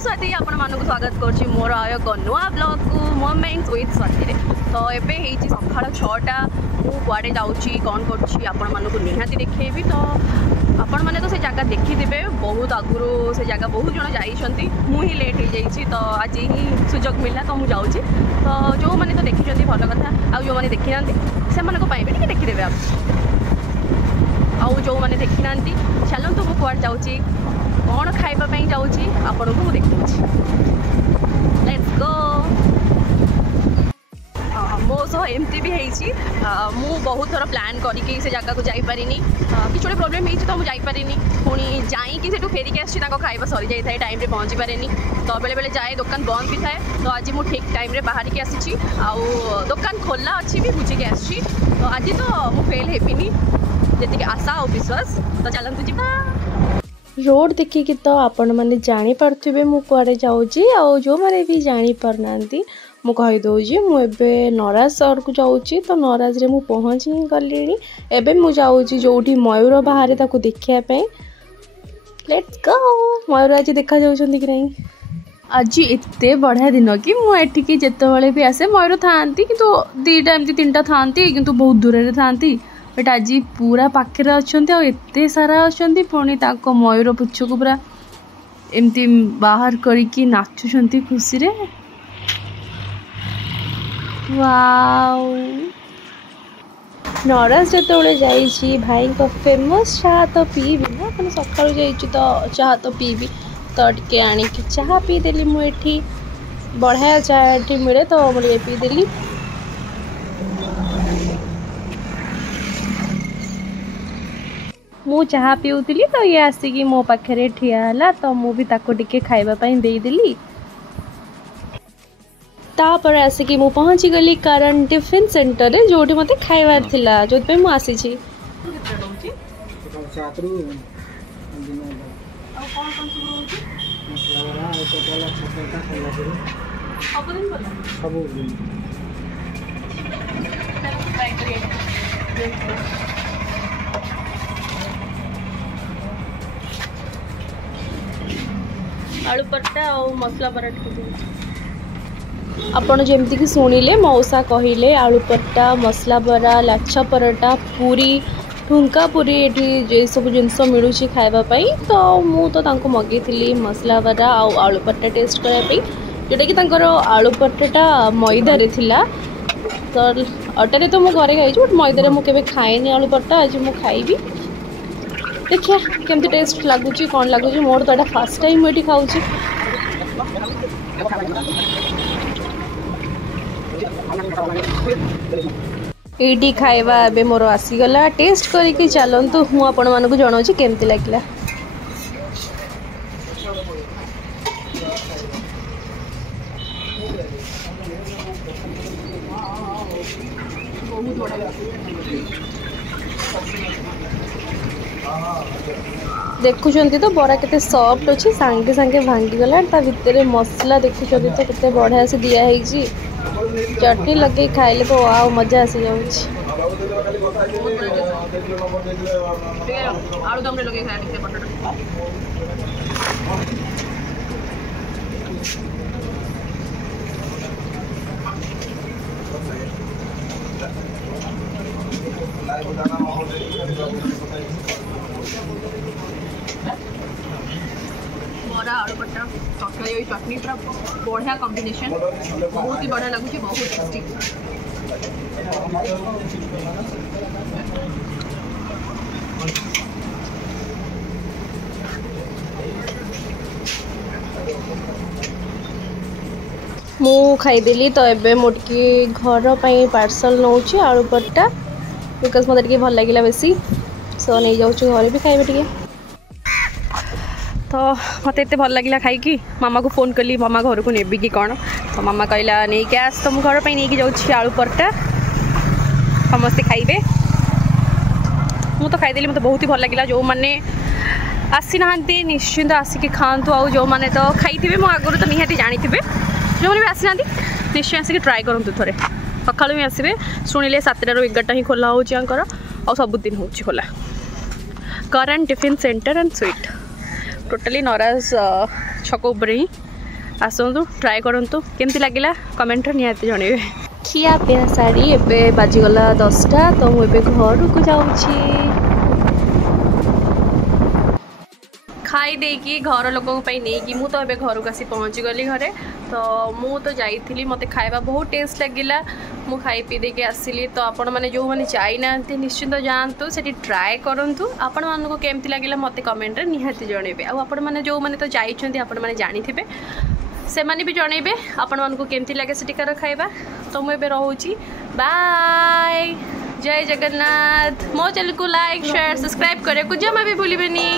स्वाति आपण मानक स्वागत करछि मोर एक नुआ ब्लॉग को मोमेंट्स विथ स्वाति तो एबे हेछि सकाळ 6टा मु कुआडे जाउछि कोन करछि आपण मानक निहाती देखैबी तो आपण माने तो से जगह देखि देबे बहुत आगुरो से जगह बहुत जण जाइछंती मु ही लेट हो जाइछि तो आज ही सुजोग मिलला तो मु जाउछि तो जो माने तो देखि जंती भलो कथा आ जो माने देखि नांती से माने को पाइबे कि देखि देबे आउ जो माने देखि नांती चलंतु मु कुआड जाउछि कौन खाइबा पई जाउछि आपण को देखौछि लेट्स गो मो सो एमती भी हेछि मु बहुत थोड़ा प्लान करिके से जगह को जाई पारिनी किछोले प्रॉब्लम हेछि तो मु जाई पारिनी पुणी जाई कि सेटू फेरी के आछि ताको खाइबा सरी जाई थाए टाइम रे पहुंची पारेनी तो बेले बेले जाए दुकान बंद भी थाए तो आज मु ठीक टाइम रे बाहर के आसी छी आउ दुकान खोला अछि भी बुझी के आछि तो आज तो मु फेल हेपिनी जेति के आशा और विश्वास तो चलंतु जिबा रोड देखिकी तो आपण मैंने जानी पार्थिबे मु कुआडे जाउची आ जो माने भी जानी पारनांती मु कहि दउजी मु एबे नराज शहर को जाउची तो नराज रे मु पहुंची गलीनी एबे मु जाउची जोठी मयूर बाहर ताको देखिया पे लेट्स गो मयूर आज देखा जाउछंती कि नहीं आज एते बढ़िया दिन कि मु एठिकी जेते बेले भी आसे मयूर थांती किंतु दीटा एमती तीनटा थांती किंतु बहुत दूर रे थांती बट आज पूरा पाखे अच्छा एते सारा अच्छा पुणी मयूर पुछ को पूरा एमती बाहर करके नाचुंट खुशी रे वाओ नराज जो भाई को फेमस चाह तो पीबी ना अपने सकाळु जाइछु तो चाह तो पीबी तो टिके आनिक चाह पीदेली मुझे बढ़िया चाह मिले तो मुझे पीदेली मु चाह पीउली तो ये आसिकी मो पाखे ठिया है तो मु भी ताको टिके खाइबा देदेली तापर आसिकी मु पहुँची गली कारण टिफिन सेंटर रे जोटी मते खाइबार थिला जोते मु आसी छी आलू पराठा और मसला पराठा आपण जेमती कि सुनिले मौसा कहिले आलू पराठा मसला बरा लाछा पराठा पूरी ठुंका पूरी एठी जे सब जिनस मिलुची खाइबा पई तो मु तो तांको मगे थिली मसला बरा और आलू पराठा टेस्ट करे पई जेटा कि तांकर आलू पराठा मैदा रे थिला तो अटा रे तो मु घरे खाइ छु बट मैदा रे मु केबे खाइनी आलू पराठा आज मु खाइबी देखिए केमती टेस्ट लगुच कौन लगुच मोर तो फर्स्ट टाइम ये खाऊँ ये खाइबा ए मोर आसीगला टेस्ट करके चलतु मु आपण मानक जनाऊँ केमती लगे देखुंत तो बरा केते सॉफ्ट अच्छी सांगे सांगे भांगी गला ता भितर मसला देखुंत तो केते बढ़िया से दिया है चटनी लगे खाइले तो वाओ मजा आसी जाउछ आलूदम रे लगे खाया टिके पटाटा बरा आलू पट्टा तरकारी चटनी पूरा बढ़िया कॉम्बिनेशन बहुत ही बढ़िया लगुच बहुत टेस्टी मु खाईदेली तो एबे मोटकी घर पर पार्सल नौ आलू पट्टा बिकज मत भल लगे बेसी सो नहीं जाऊँ घरे भी खाइबे टिके तो मत एत भल लगे खाई मामा को फोन कली मामा घर को नेबी कि कौन तो मामा कहला नहीं के आस तो मुझे घर पर नहीं जाऊँ आलू पराठा समस्ते खाइबे मु तो खाईदेली मत बहुत ही भल लगे जो मैंने आसी ना निश्चिंत आसिक खातु आउ जो मैंने तो खाई मो आगुरी तो निहाती जानी थे जो मैंने भी आसी ना निश्चय आसिक ट्राए करूँ थे सका भी आसवे शुणिले 7 ରୁ 11 ही खोला हो सबुदिन हो खोला Karan tiffin centre and sweet totally नराज छक उपर ही आसतु ट्राए करूँ केमती लगे कमेंट निहाती जनइबे। खिया पिया सारी एबे बाजीगला 10टा तो मुझे घर को जाऊँगी खाई देकी घर लोकों नहीं मु तो घर को आसी पहुँची गली घरे। तो मु तो जाइली मत खाଇବା बहुत टेस्ट लगिला मु खाई पी देके आसिली। तो आपण मैंने जो मैंने जाइना निश्चिंत जातु से ट्राए करूँ आपण मानक केमती लगिला मत कमेंट निहाती जनइबे। आपण मैंने जो मैंने तो जाइछन्ती आपण मैंने जानिथिबे से माने भी जनइबे आपण मानक केमती लगे सेटिकार खाଇବା। तो मु एबे रहूची बाय जय जगन्नाथ। मो चैनल को लाइक शेयर सब्सक्राइब करे को जमा भी भूलिबेनी।